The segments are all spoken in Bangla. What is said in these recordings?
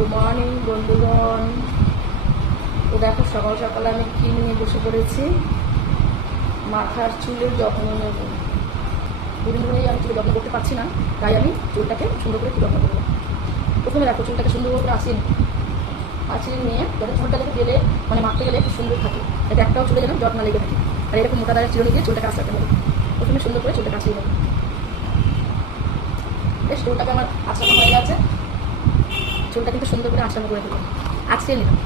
গুড মর্নিং বন্ধুগণ। তো দেখো সকাল সকালে আমি ক্রিম নিয়ে বসে পড়েছি, মাথার চুলের যত্ন নেব। দুদিন ধরেই আমি চুলের যত্ন করতে পারছি না, তাই আমি চুলটাকে সুন্দর করে যত্ন করবো। প্রথমে দেখো চুলটাকে সুন্দর করে আঁচিয়ে নিয়ে যাতে চুলটা যাতে গেলে মানে মাখতে গেলে একটু সুন্দর থাকে, যাতে একটাও চুলে যেন জট না লেগে থাকে। আর এরকম মোটা দাঁড়ের চিরুনি দিয়ে চুলটাকে আঁচড়াতে হবে। প্রথমে সুন্দর করে চুলটাকে আঁচিয়ে নেবো। বেশ চুলটাকে আমার আঁচড়ানো হয়ে গেছে, চুলটা কিন্তু সুন্দর করে আঁচড়ানো করে দেবো, আঁচড়িয়ে নিলাম।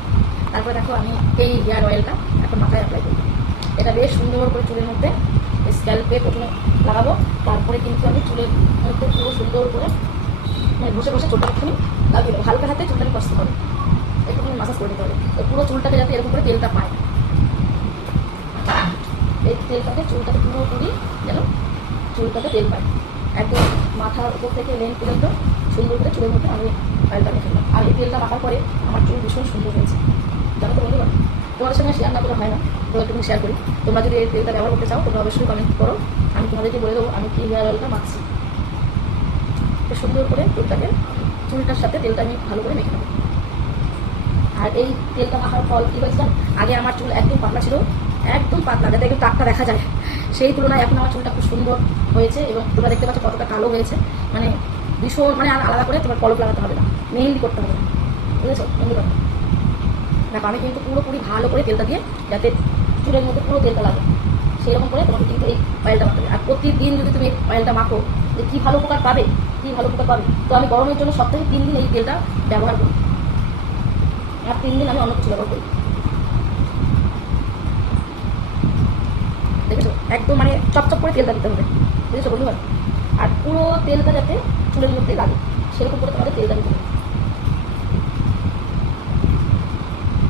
তারপরে দেখো আমি এই হেয়ার অয়েলটা এখন মাথায় অ্যাপ্লাই করবো। এটা বেশ সুন্দর করে চুলের মধ্যে স্ক্যাল্পে প্রথমে লাগাবো, তারপরে কিন্তু আমি চুলের মধ্যে পুরো সুন্দর করে মানে বসে বসে চুলটা একটুখানি লাগিয়ে দেবো। হালকা হাতে চুলটাকে কষতে হবে, একটুখানি মাসাজ করে দিতে হবে। পুরো চুলটাকে যাতে এরকম করে তেলটা পায়, এই তেলটাকে চুলটাকে পুরোপুরি যেন চুলটাকে তেল পায়। একদম মাথার উপর থেকে লেন্থ পর্যন্ত সুন্দর করে চুলের মধ্যে আমি অয়েলটা মেখে দিলাম। আর এই তেলটা মাখার পরে আমার চুল ভীষণ সুন্দর হয়েছে, জানো তো বন্ধুরা। তোমাদের সঙ্গে শেয়ার না করে হয় না, তো একটু শেয়ার করি। তোমরা যদি এই তেলটা ব্যবহার করতে চাও তোমরা অবশ্যই কমেন্ট করো, আমি তোমাদেরকে বলে দেবো আমি কি হেয়ার অয়েলটা মাখছি। সুন্দর করে চুলটার সাথে তেলটা আমি ভালো করে মেখে নেবো। আর এই তেলটা মাখার ফল কী হয়েছিলাম, আগে আমার চুল একদম পাতলা ছিল, একদম পাতলা, যাতে একদম টাকটা দেখা যায়। সেই তুলনায় এখন আমার চুলটা খুব সুন্দর হয়েছে এবং তোমরা দেখতে পাচ্ছ কতটা কালো হয়েছে। মানে ভীষণ মানে আর আলাদা করে তোমার কলপ লাগাতে হবে না, মেহেন্দি করতে হবে না, বুঝেছো বন্ধুরা। দেখো আমি কিন্তু পুরোপুরি ভালো করে তেলটা দিয়ে যাতে চুলের মধ্যে পুরো তেলটা লাগে সেরকম করে তোমাকে কিন্তু এই অয়েলটা মাখতে হবে। আর প্রতিদিন যদি তুমি অয়েলটা মাখো যে কী ভালো উপকার পাবে, কী ভালো উপকার পাবে। তো আমি গরমের জন্য সপ্তাহে 3 দিন এই তেলটা ব্যবহার করি, আর 3 দিন আমি অন্য কিছু ব্যবহার করি। দেখেছো একদম মানে চপচপ করে তেলটা দিতে হবে, বুঝেছো বন্ধুরা। আর পুরো তেলটা যাতে চুলের মধ্যে লাগে সেরকম করে তোমাদের তেলটা দিতে হবে।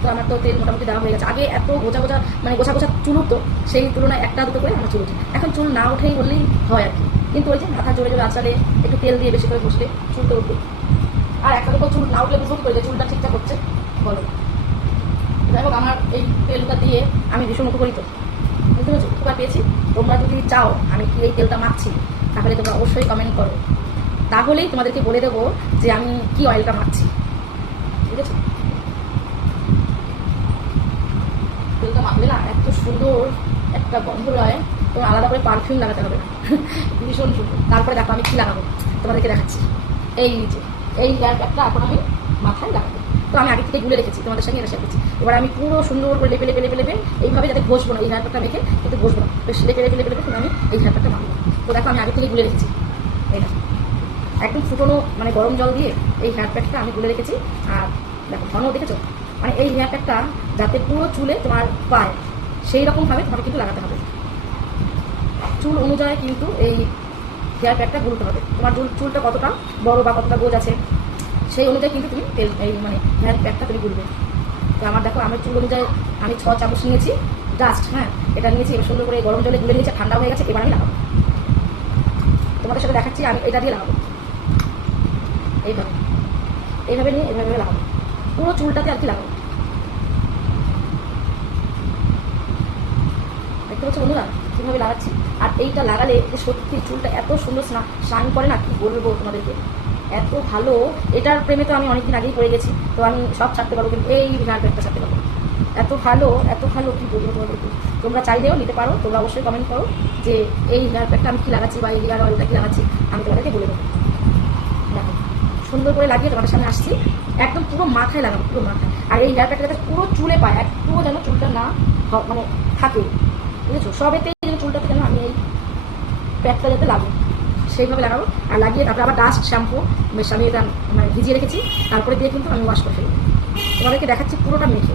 তো আমার তো তেল মোটামুটি দেওয়া হয়ে গেছে। আগে এত গোছা মানে গোছা চুল উঠতো, সেই তুলনায় একটা দুটো করে আমার চুল উঠে। এখন চুল না উঠেই বললেই হয় আর কি, কিন্তু ওই যে মাথা জোরে জোরে আঁচড়ালে একটু তেল দিয়ে বেশি করে বসলে চুল তো উঠবে। আর একটা দুটো চুল না উঠলে বুঝতে করে যে চুলটা ঠিকঠাক হচ্ছে বলো। যাই হোক আমার এই তেলটা দিয়ে আমি ভীষণ উপকৃত, বুঝতে পেরেছো, উপকার পেয়েছি। তোমরা যদি চাও আমি কি এই তেলটা মাখছি তাহলে তোমরা অবশ্যই কমেন্ট করো, তাহলেই তোমাদেরকে বলে দেবো যে আমি কি অয়েলটা মাখছি, ঠিক আছে। তেলটা মাখলে না এত সুন্দর একটা গন্ধ হয়, তোমার আলাদা করে পারফিউম লাগাতে হবে না, ভীষণ সুন্দর। তারপরে দেখো আমি কী লাগাবো তোমাদেরকে দেখাচ্ছি। এই যে এই হেয়ার প্যাকটা এখন আমি মাথায় লাগাবো। তো আমি আগে থেকে গুলে রেখেছি, তোমাদের সঙ্গে এটা শেয়ার করছি। এবার আমি পুরো সুন্দর করে লেপে লেপে লেপে লেপে এইভাবে যাতে ঘষবো না, এই হেয়ার প্যাকটা মেখে কিন্তু ঘষবো না, বেশ লেপে লেপে লেপে লেপে তুমি আমি এই হেয়ার প্যাকটা মাখবো। তো দেখো আমি আগে থেকে গুলে রেখেছি, এই দেখো একদম ফুটোনো মানে গরম জল দিয়ে এই হেয়ার প্যাকটা আমি গুলে রেখেছি। আর দেখো ঘন দেখেছো, মানে এই হেয়ার প্যাকটা যাতে পুরো চুলে তোমার পায় সেই রকমভাবে তোমাকে কিন্তু লাগাতে হবে। চুল অনুযায়ী কিন্তু এই হেয়ার প্যাকটা গুলতে হবে। তোমার চুলটা কতটা বড় বা কতটা গোজ আছে সেই অনুযায়ী কিন্তু তুমি তেল এই মানে হেয়ার প্যাকটা তুমি গুলবে। তো আমার দেখো আমার চুল অনুযায়ী আমি 6 চামচ নিয়েছি জাস্ট, হ্যাঁ এটা নিয়েছি। এবার সুন্দর করে গরম জলে গুলে নিয়েছি, ঠান্ডা হয়ে গেছে। এবার আমি লাগাবো, তোমাদের সাথে দেখাচ্ছি আমি এটা দিয়ে লাগাবো। এইভাবে নিয়ে এইভাবে লাগাবো পুরো চুলটাতে আর কি লাগাবো, দেখতে পাচ্ছ বন্ধুরা কীভাবে লাগাচ্ছি। আর এইটা লাগালে যে সত্যি চুলটা এত সুন্দর শাইন করে না, কি বলবো তোমাদেরকে, এত ভালো। এটার প্রেমে তো আমি অনেকদিন আগেই পড়ে গেছি, তো আমি সব ছাড়তে পারবো, কিন্তু এই হেয়ার প্যাকটা ছাড়তে পারবো। এত ভালো কি বলবো তোমাদেরকে। তোমরা চাইলেও নিতে পারো, তোমরা অবশ্যই কমেন্ট করো যে এই হেয়ার প্যাকটা আমি কী লাগাচ্ছি বা এই হেয়ার অয়েলটা কী লাগাচ্ছি, আমি তোমাদেরকে বলে দেবো। দেখো সুন্দর করে লাগিয়ে তোমাদের সামনে আসছি, একদম পুরো মাথায় লাগাবো, পুরো মাথায়। আর এই হেয়ার প্যাকটা যাতে পুরো চুলে পায়, একটুও যেন চুলটা না মানে থাকে, বুঝেছো, সবেতেই যেন চুলটাতে যেন আমি এই প্যাকটা যাতে লাগাবো সেইভাবে লাগাবো। আর লাগিয়ে তারপরে আবার ডাস্ট শ্যাম্পু বেশ আমি এটা মানে ভিজিয়ে রেখেছি, তারপরে দিয়ে কিন্তু আমি ওয়াশ করে ফেলবো। তোমাদেরকে দেখাচ্ছি পুরোটা মেখে।